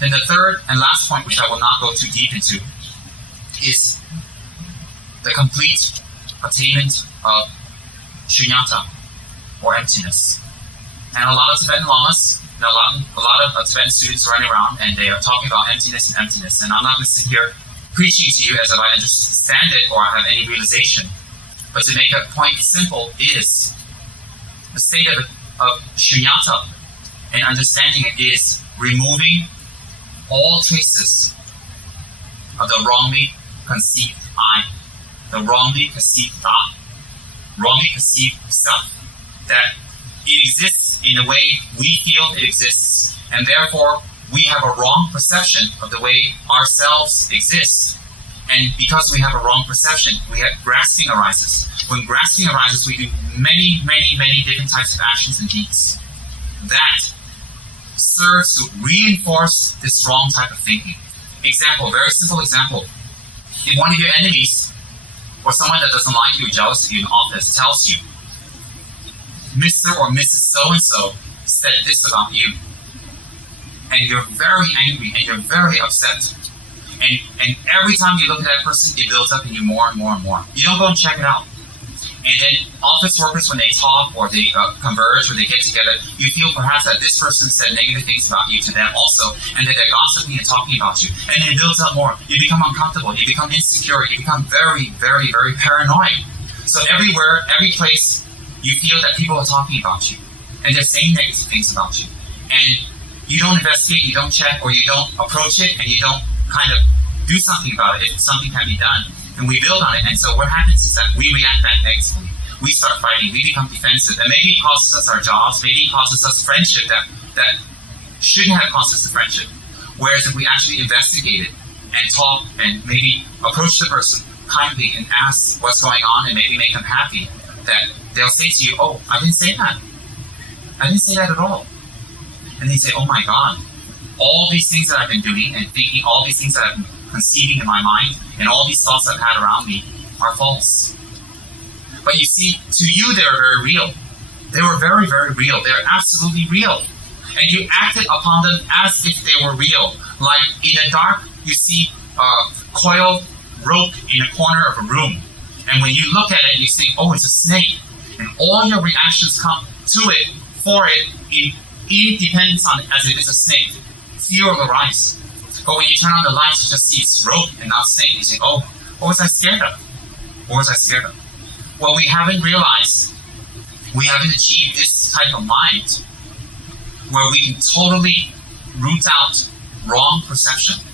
Then the third and last point, which I will not go too deep into, is the complete attainment of shunyata, or emptiness. And a lot of Tibetan lamas, a lot of Tibetan students running around, and they are talking about emptiness and emptiness. And I'm not going to sit here preaching to you as if I understand it or I have any realization. But to make a point simple is the state of shunyata, and understanding it is removing all traces of the wrongly conceived I, the wrongly conceived thought, wrongly conceived self, that it exists in the way we feel it exists, and therefore we have a wrong perception of the way ourselves exist. And because we have a wrong perception, we have grasping arises. When grasping arises, we do many, many, many different types of actions and deeds. That serves to reinforce this wrong type of thinking. Example, very simple example. If one of your enemies, or someone that doesn't like you, jealous of you in office, tells you, Mr. or Mrs. So-and-so said this about you, and you're very angry and you're very upset, and every time you look at that person, it builds up in you more and more and more. You don't go and check it out. And then office workers, when they talk or they converge or they get together, you feel perhaps that this person said negative things about you to them also, and that they're gossiping and talking about you. And it builds up more. You become uncomfortable. You become insecure. You become very, very, very paranoid. So everywhere, every place, you feel that people are talking about you, and they're saying negative things about you. And you don't investigate, you don't check, or you don't approach it, and you don't kind of do something about it if something can be done. And we build on it. And so what happens is that we react back negatively. We start fighting. We become defensive. And maybe it costs us our jobs. Maybe it costs us friendship that shouldn't have cost us the friendship. Whereas if we actually investigate it and talk and maybe approach the person kindly and ask what's going on and maybe make them happy, that they'll say to you, oh, I didn't say that. I didn't say that at all. And they say, oh my God, all these things that I've been doing and thinking, all these things that I've been conceiving in my mind, and all these thoughts I've had around me are false. But you see, to you, they're very real. They were very, very real. They're absolutely real. And you acted upon them as if they were real. Like in the dark, you see a coiled rope in a corner of a room. And when you look at it, you think, oh, it's a snake. And all your reactions come to it, for it, in dependence on it, as if it's a snake. Fear will arise. But when you turn on the lights, you just see it's rope and not snake. You think, oh, what was I scared of? What was I scared of? Well, we haven't realized, we haven't achieved this type of mind where we can totally root out wrong perception.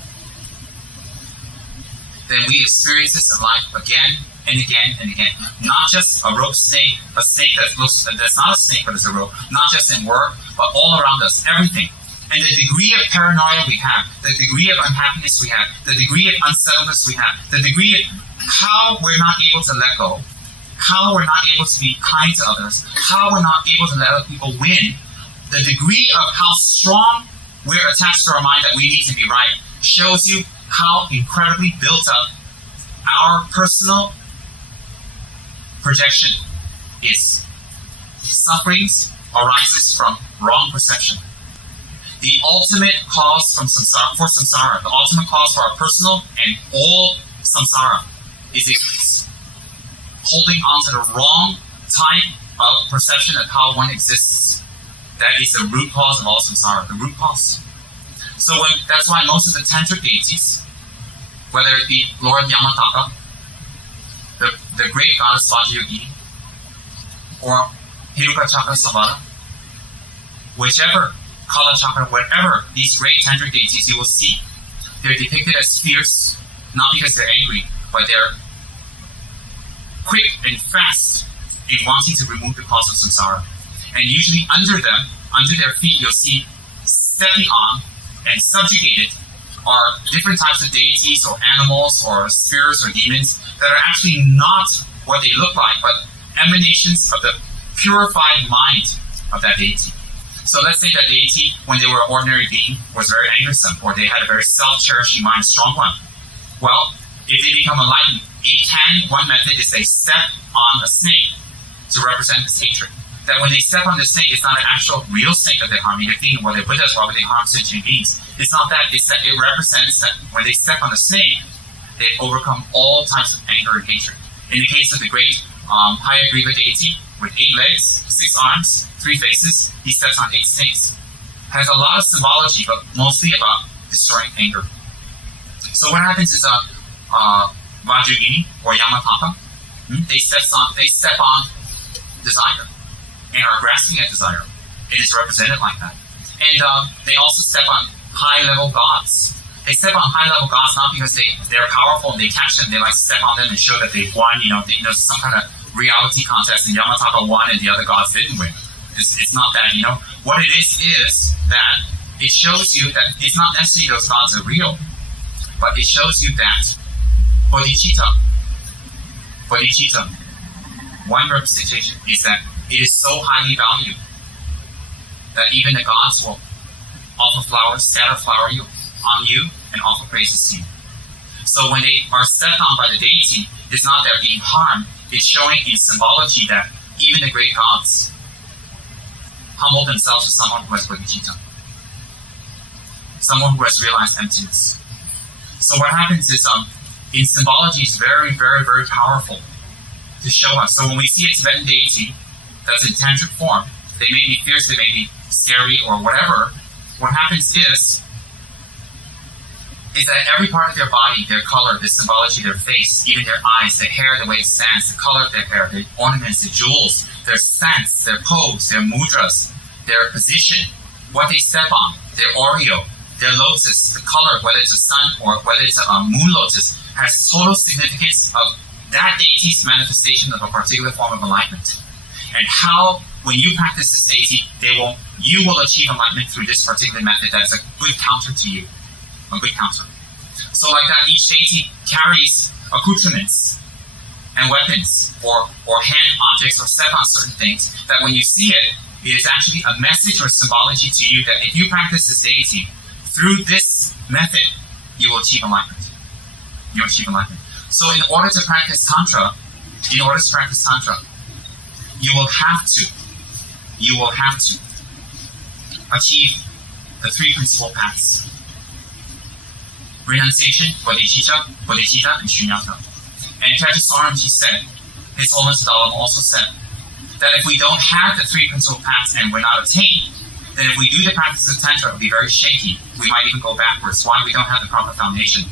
Then we experience this in life again and again and again. Not just a rope snake, a snake that's not a snake but is a rope. Not just in work, but all around us, everything. And the degree of paranoia we have, the degree of unhappiness we have, the degree of unsettledness we have, the degree of how we're not able to let go, how we're not able to be kind to others, how we're not able to let other people win, the degree of how strong we're attached to our mind that we need to be right, shows you how incredibly built up our personal projection is. Sufferings arises from wrong perception. The ultimate cause for samsara, the ultimate cause for our personal and all samsara is ignorance. Holding on to the wrong type of perception of how one exists. That is the root cause of all samsara, the root cause. So that's why most of the tantric deities, whether it be Lord Yamataka, the great goddess Vajrayogini, or Hiruka Chakra Samvara, whichever Kala Chakra, whatever these great tantric deities you will see, they're depicted as fierce, not because they're angry, but they're quick and fast in wanting to remove the cause of samsara. And usually under them, under their feet, you'll see stepping on and subjugated are different types of deities or animals or spirits or demons that are actually not what they look like, but emanations of the purified mind of that deity. So let's say that deity, when they were an ordinary being, was very angersome, or they had a very self-cherishing mind, strong one. Well, if they become enlightened, one method is they step on a snake to represent this hatred. that when they step on the snake, it's not an actual real snake that they're harming. They're thinking, well, they're Buddhas, why would they harm sentient beings? It's not that. It's that it represents that when they step on the snake, they overcome all types of anger and hatred. In the case of the great Hayagriva deity with 8 legs, 6 arms, 3 faces, he steps on 8 snakes. Has a lot of symbology, but mostly about destroying anger. So what happens is Vajragini or Yamataka, they step on desire and are grasping at desire. It is represented like that. And they also step on high-level gods. They step on high-level gods not because they're powerful and they catch them, they like step on them and show that they've won, some kind of reality contest and Yamataka won and the other gods didn't win. It's not that, What it is that it shows you that it's not necessarily those gods are real, but it shows you that bodhicitta, one representation is that it is so highly valued that even the gods will offer flowers, scatter flower on you, and offer praises to you. So when they are stepped on by the deity, it's not they're being harmed, it's showing in symbology that even the great gods humble themselves to someone who has bodhicitta, someone who has realized emptiness. So what happens is, in symbology, it's very, very, very powerful to show us. So when we see a Tibetan deity that's in tantric form, they may be fierce, they may be scary, or whatever. What happens is that every part of their body, their color, the symbology, their face, even their eyes, their hair, the way it stands, the color of their hair, the ornaments, the jewels, their stance, their pose, their mudras, their position, what they step on, their oreo, their lotus, the color, whether it's a sun or whether it's a moon lotus, has total significance of that deity's manifestation of a particular form of enlightenment. And how, when you practice this deity, you will achieve enlightenment through this particular method that is a good counter to you. A good counter. So like that, each deity carries accoutrements and weapons or hand objects or step on certain things that when you see it, it is actually a message or symbology to you that if you practice this deity, through this method, you will achieve enlightenment. You will achieve enlightenment. So in order to practice Tantra, you will have to achieve the 3 principal paths. Renunciation, bodhicitta, and shunyata. And Tetrasaurus, he said, His Holiness the Dalai Lama also said, that if we don't have the 3 principal paths and we're not attained, then if we do the practice of Tantra, it will be very shaky. We might even go backwards. Why? We don't have the proper foundation.